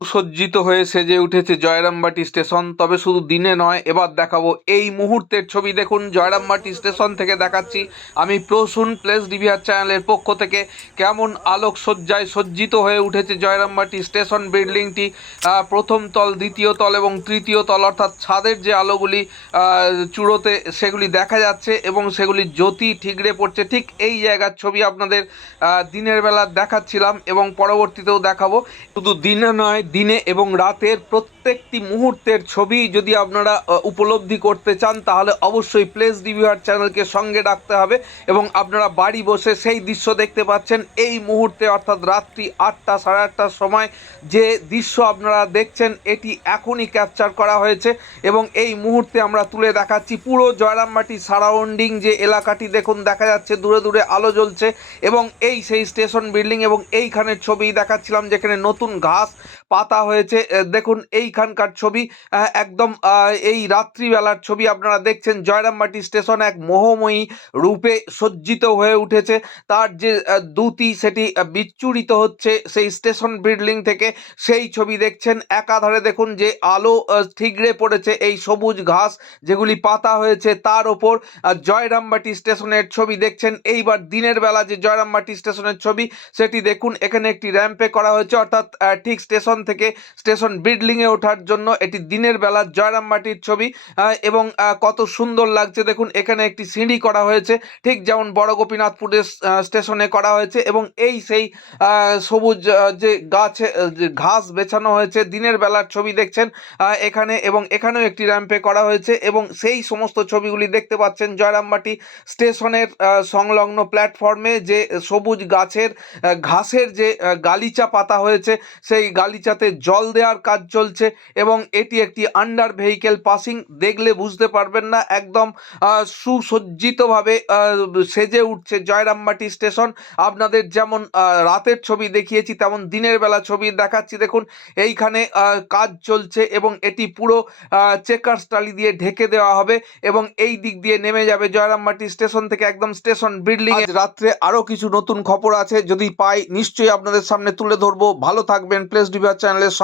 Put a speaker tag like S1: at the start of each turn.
S1: সুসজ্জিত হয়ে সেজে উঠেছে জয়রামবাটি স্টেশন। তবে শুধু দিনে নয়, এবার দেখাবো এই মুহূর্তের ছবি। দেখুন, জয়রামবাটি স্টেশন থেকে দেখাচ্ছি আমি প্রসূন প্লেস ডিভিআর চ্যানেলের পক্ষ থেকে কেমন আলোক সজ্জায় সজ্জিত হয়ে উঠেছে জয়রামবাটি স্টেশন বিল্ডিংটি। প্রথম তল, দ্বিতীয় তল এবং তৃতীয় তল, অর্থাৎ ছাদের যে আলোগুলি চূড়োতে সেগুলি দেখা যাচ্ছে এবং সেগুলি জ্যোতি ঠিকরে পড়ছে। ঠিক এই জায়গার ছবি আপনাদের দিনের বেলা দেখাচ্ছিলাম এবং পরবর্তীতেও দেখাবো। শুধু দিনে নয় দিনে এবং রাতের প্রত্যেকটি মুহূর্তের ছবি যদি আপনারা উপলব্ধি করতে চান, তাহলে অবশ্যই প্লেস ডিভিআর চ্যানেলকে সঙ্গে রাখতে হবে এবং আপনারা বাড়ি বসে সেই দৃশ্য দেখতে পাচ্ছেন। এই মুহূর্তে অর্থাৎ রাত্রি আটটা সাড়ে আটটার সময় যে দৃশ্য আপনারা দেখছেন, এটি এখনই ক্যাপচার করা হয়েছে এবং এই মুহূর্তে আমরা তুলে দেখাচ্ছি পুরো জয়রামবাটি সারাউন্ডিং যে এলাকাটি। দেখুন, দেখা যাচ্ছে দূরে দূরে আলো জ্বলছে এবং এই সেই স্টেশন বিল্ডিং এবং এইখানের ছবি দেখাচ্ছিলাম যেখানে নতুন ঘাস পাতা হয়েছে। দেখুন দেখুন এইখানকার ছবি একদম এই রাত্রিবেলার ছবি আপনারা দেখছেন। জয়রামবাটি স্টেশন এক মোহময়ী রূপে সজ্জিত হয়ে উঠেছে। তার যে দ্যুতি সেটি বিচ্ছুরিত হচ্ছে সেই স্টেশন বিল্ডিং থেকে। সেই ছবি দেখছেন। একাধারে দেখুন যে আলো ঠিকরে পড়েছে এই সবুজ ঘাস যেগুলি পাতা হয়েছে তার ওপর। জয়রামবাটি স্টেশনের ছবি দেখছেন। এইবার দিনের বেলা যে জয়রামবাটি স্টেশনের ছবি, সেটি দেখুন। এখানে একটি র্যাম্পে করা হয়েছে। অর্থাৎ ঠিক স্টেশন থেকে স্টেশন বিল্ডিংয়ে ওঠার জন্য এটি দিনের বেলা জয়রামবাটির ছবি এবং কত সুন্দর লাগছে। দেখুন, এখানে একটি সিঁড়ি করা হয়েছে, ঠিক যেমন বড় গোপীনাথপুরের স্টেশনে করা হয়েছে এবং এই সেই সবুজ যে গাছে যে ঘাস বেছানো হয়েছে, দিনের বেলার ছবি দেখছেন এখানে এবং এখানেও একটি র্যাম্পে করা হয়েছে এবং সেই সমস্ত ছবিগুলি দেখতে পাচ্ছেন জয়রামবাটি স্টেশনের সংলগ্ন প্ল্যাটফর্মে যে সবুজ গাছের ঘাসের যে গালিচা পাতা হয়েছে, সেই গালিচাতে জল দেওয়ার কাজ চলছে। এবং এটি একটি আন্ডার ভেহিকেল পাসিং দেখলে বুঝতে পারবেন না, একদম সুসজ্জিতভাবে সেজে উঠছে জয়রামবাটি স্টেশন। আপনাদের যেমন রাতের ছবি দেখিয়েছি, তেমন দিনের বেলা ছবি দেখাচ্ছি। দেখুন, এইখানে কাজ চলছে এবং এটি পুরো চেকার টালি দিয়ে ঢেকে দেওয়া হবে এবং এই দিক দিয়ে নেমে যাবে জয়রামবাটি স্টেশন থেকে একদম স্টেশন বিল্ডিং রাত্রে আরও কিছু নতুন খবর আছে, যদি পাই নিশ্চয়ই আপনাদের সামনে তুলে ধরবো। ভালো থাকবেন প্লেস ডিভার চ্যানেলের